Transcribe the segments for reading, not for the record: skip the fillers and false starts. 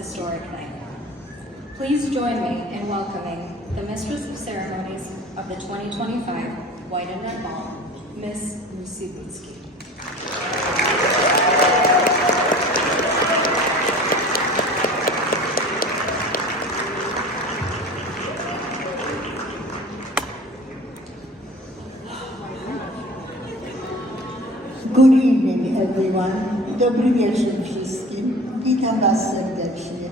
historic night. Please join me in welcoming the Mistress of Ceremonies of the 2025 White and Red Ball, Miss Lucie Bucki. Good evening, everyone. Dobry wieczór wszystkim. Witam Was serdecznie.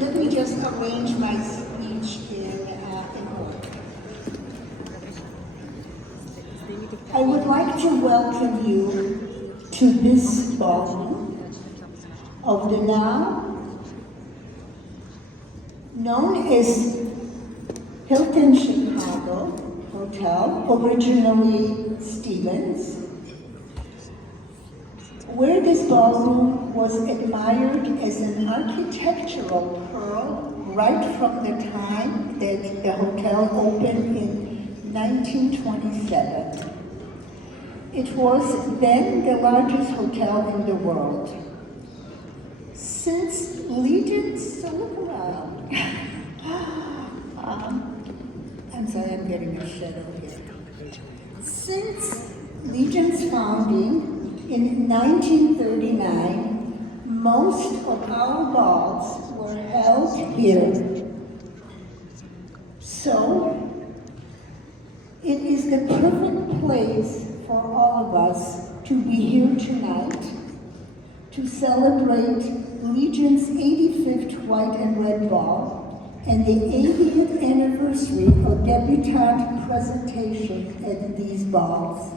Let me just arrange my speech in order. I would like to welcome you to this ballroom of the now known as Hilton Chicago Hotel, originally Stevens, where this ballroom was admired as an architectural pearl right from the time that the hotel opened in 1927. It was then the largest hotel in the world. Since Legion's, so look around. I'm sorry, I'm getting a shadow here. Since Legion's founding in 1939, most of our balls were held here. So, it is the perfect place for all of us to be here tonight to celebrate Legion's 85th White and Red Ball and the 80th anniversary of debutante presentation at these balls.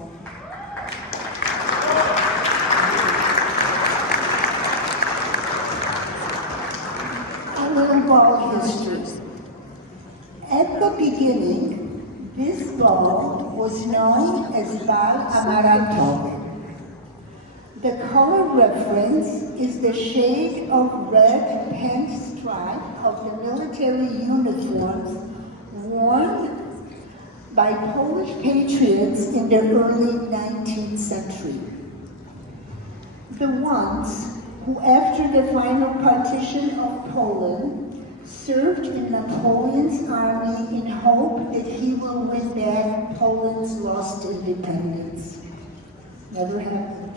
A little ball history. At the beginning, this ball was known as Bal Amaranto. The color reference is the shade of red pant stripe of the military uniforms worn by Polish patriots in the early 19th century. The ones who, after the final partition of Poland, served in Napoleon's army in hope that he will win back Poland's lost independence. Never happened.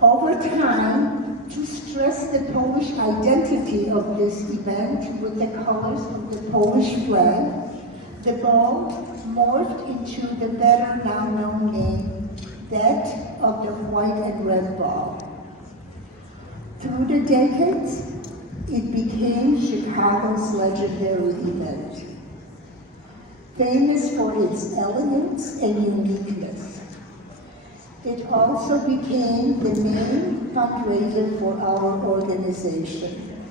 Over time, to stress the Polish identity of this event with the colors of the Polish flag, the ball morphed into the better now known name, that of the White and Red Ball. Through the decades, it became Chicago's legendary event, famous for its elegance and uniqueness. It also became the main fundraiser for our organization,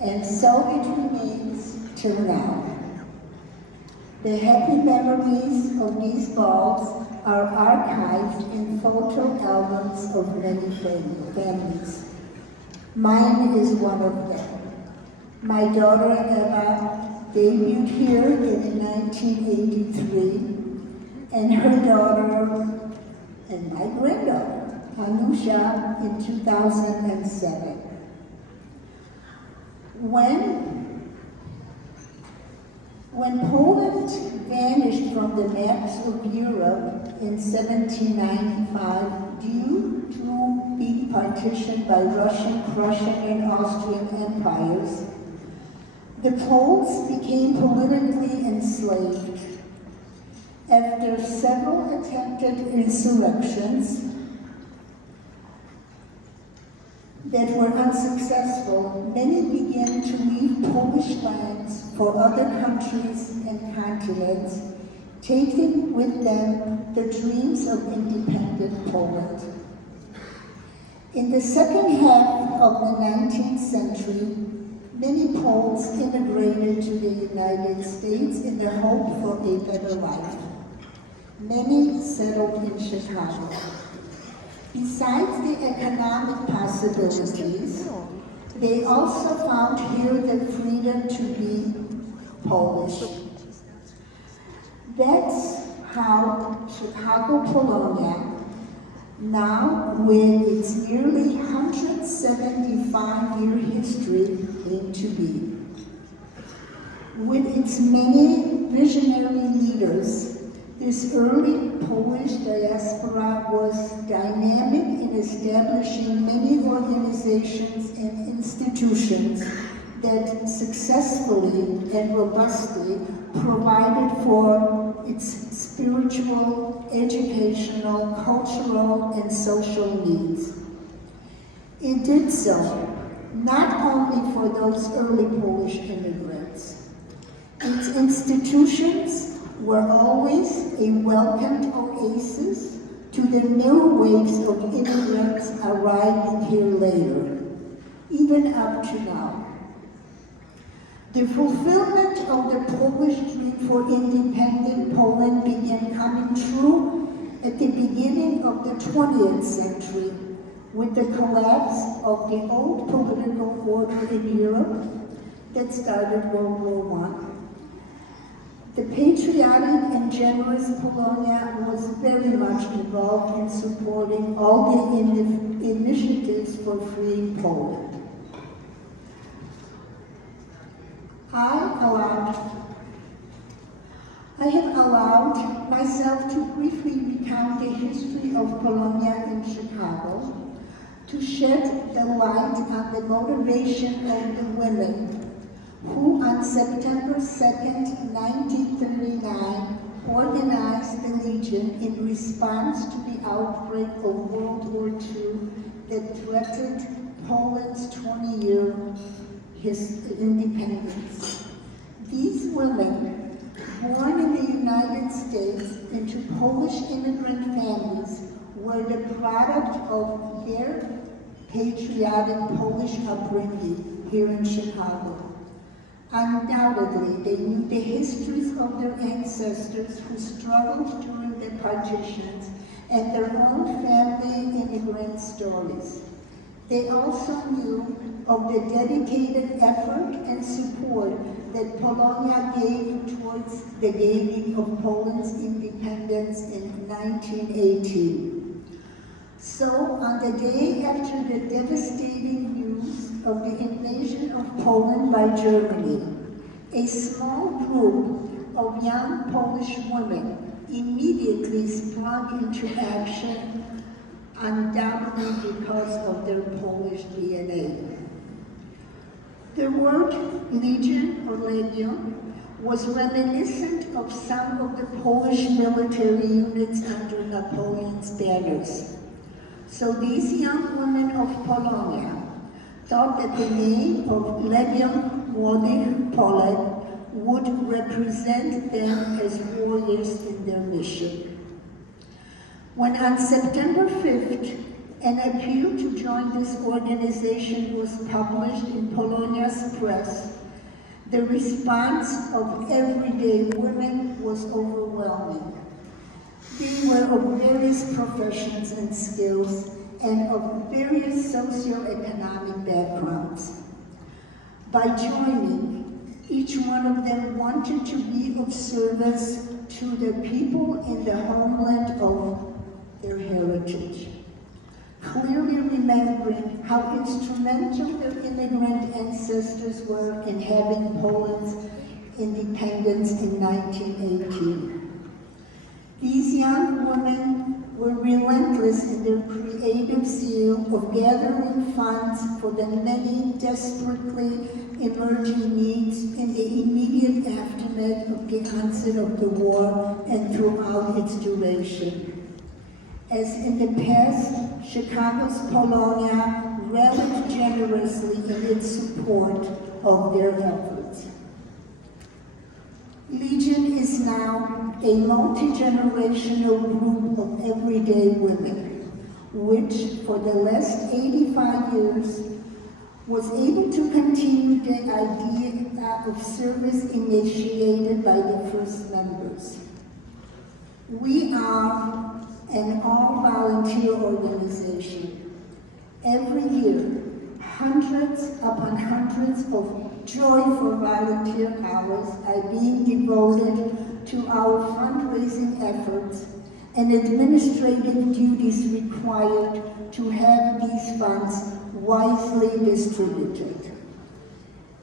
and so it remains till now. The happy memories of these balls are archived in photo albums of many families. Mine is one of them. My daughter Eva debuted here in 1983, and her daughter and my granddaughter, Anusha, in 2007. When Poland vanished from the maps of Europe in 1795 due to being partitioned by Russian, Prussian, and Austrian empires, the Poles became politically enslaved. After several attempted insurrections that were unsuccessful, many began to leave Polish lands for other countries and continents, taking with them the dreams of independent Poland. In the second half of the 19th century, many Poles immigrated to the United States in the hope for a better life. Many settled in Chicago. Besides the economic possibilities, they also found here the freedom to be Polish. That's how Chicago Polonia, now with its nearly 175-year history, came to be. With its many visionary leaders, this early Polish diaspora was dynamic in establishing many organizations and institutions that successfully and robustly provided for its spiritual, educational, cultural, and social needs. It did so not only for those early Polish immigrants. Its institutions were always a welcomed oasis to the new waves of immigrants arriving here later, even up to now. The fulfillment of the Polish dream for independent Poland began coming true at the beginning of the 20th century with the collapse of the old political order in Europe that started World War I. The patriotic and generous Polonia was very much involved in supporting all the initiatives for freeing Poland. I have allowed myself to briefly recount the history of Polonia in Chicago to shed the light on the motivation of the women who on September 2nd, 1939, organized the Legion in response to the outbreak of World War II that threatened Poland's 20-year independence. These women, born in the United States into Polish immigrant families, were the product of their patriotic Polish upbringing here in Chicago. Undoubtedly, they knew the histories of their ancestors who struggled during the partitions and their own family immigrant stories. They also knew of the dedicated effort and support that Polonia gave towards the gaining of Poland's independence in 1918. So, on the day after the devastating news of the invasion of Poland by Germany, a small group of young Polish women immediately sprung into action, undoubtedly because of their Polish DNA. The word Legion or Legion was reminiscent of some of the Polish military units under Napoleon's banners. So these young women of Polonia thought that the name of Legion Młodych Polek would represent them as warriors in their mission. When on September 5th, an appeal to join this organization was published in Polonia's press, the response of everyday women was overwhelming. They were of various professions and skills and of various socioeconomic backgrounds. By joining, each one of them wanted to be of service to the people in the homeland of their heritage, clearly remembering how instrumental their immigrant ancestors were in having Poland's independence in 1918. These young women were relentless in their creative zeal of gathering funds for the many desperately emerging needs in the immediate aftermath of the onset of the war and throughout its duration. As in the past, Chicago's Polonia rallied generously in its support of their efforts. Legion is now a multi-generational group of everyday women, which for the last 85 years was able to continue the idea of service initiated by the first members. We are an all-volunteer organization. Every year, hundreds upon hundreds of joyful volunteer hours are being devoted to our fundraising efforts and administrative duties required to have these funds wisely distributed.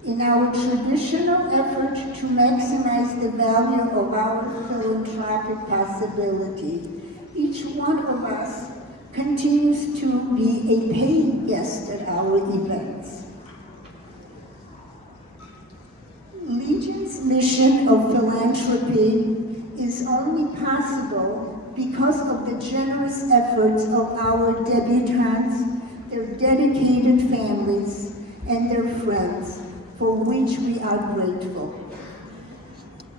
In our traditional effort to maximize the value of our philanthropic possibility, each one of us continues to be a paying guest at our events. Legion's mission of philanthropy is only possible because of the generous efforts of our debutantes, their dedicated families, and their friends, for which we are grateful.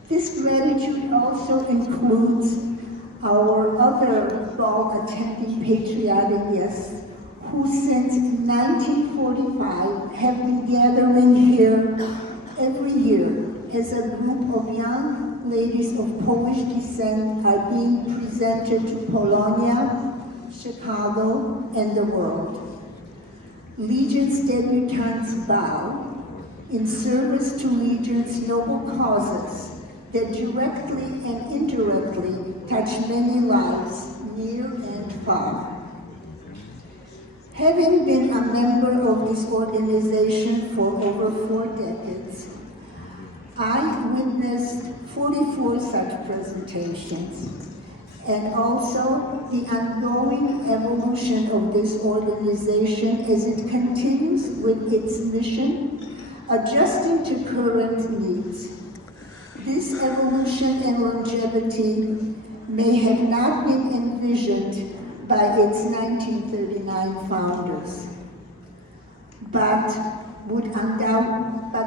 This gratitude also includes our other ball-attending patriotic guests who since 1945 have been gathering here every year as a group of young ladies of Polish descent are being presented to Polonia, Chicago, and the world. Legion's debutantes bow in service to Legion's noble causes that directly and indirectly touch many lives near and far. Having been a member of this organization for over 4 decades, I witnessed 44 such presentations, and also the ongoing evolution of this organization as it continues with its mission, adjusting to current needs. This evolution and longevity may have not been envisioned by its 1939 founders, but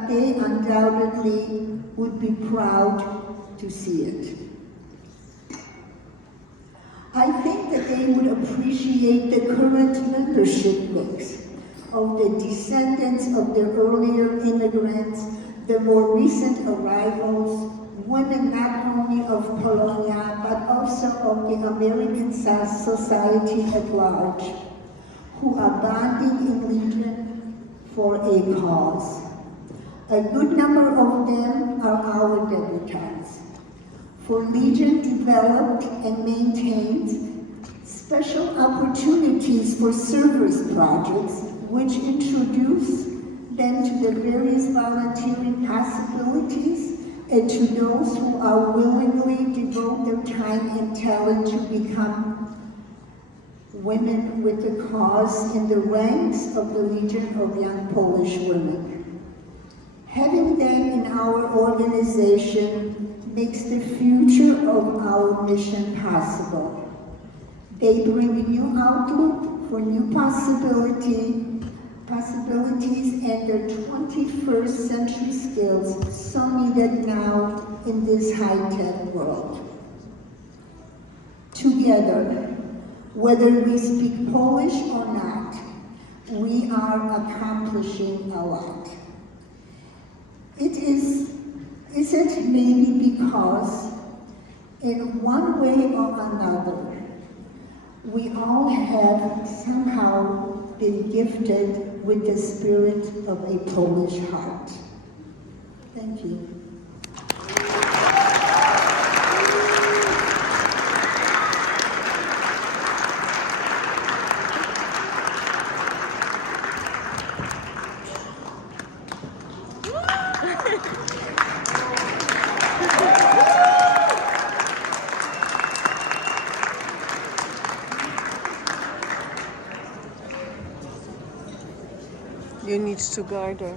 they undoubtedly would be proud to see it. I think that they would appreciate the current membership mix of the descendants of the earlier immigrants, the more recent arrivals, women not only of Polonia, but also of the American society at large, who are bonding in Legion for a cause. A good number of them are our debutantes. For Legion developed and maintains special opportunities for service projects which introduce them to the various volunteering possibilities and to those who are willingly devote their time and talent to become women with a cause in the ranks of the Legion of Young Polish Women. Having them in our organization makes the future of our mission possible. They bring a new outlook for new possibilities and their 21st century skills so needed now in this high-tech world. Together, whether we speak Polish or not, we are accomplishing a lot. Is it maybe because in one way or another, we all have somehow been gifted with the spirit of a Polish heart. Thank you. You need to guide her.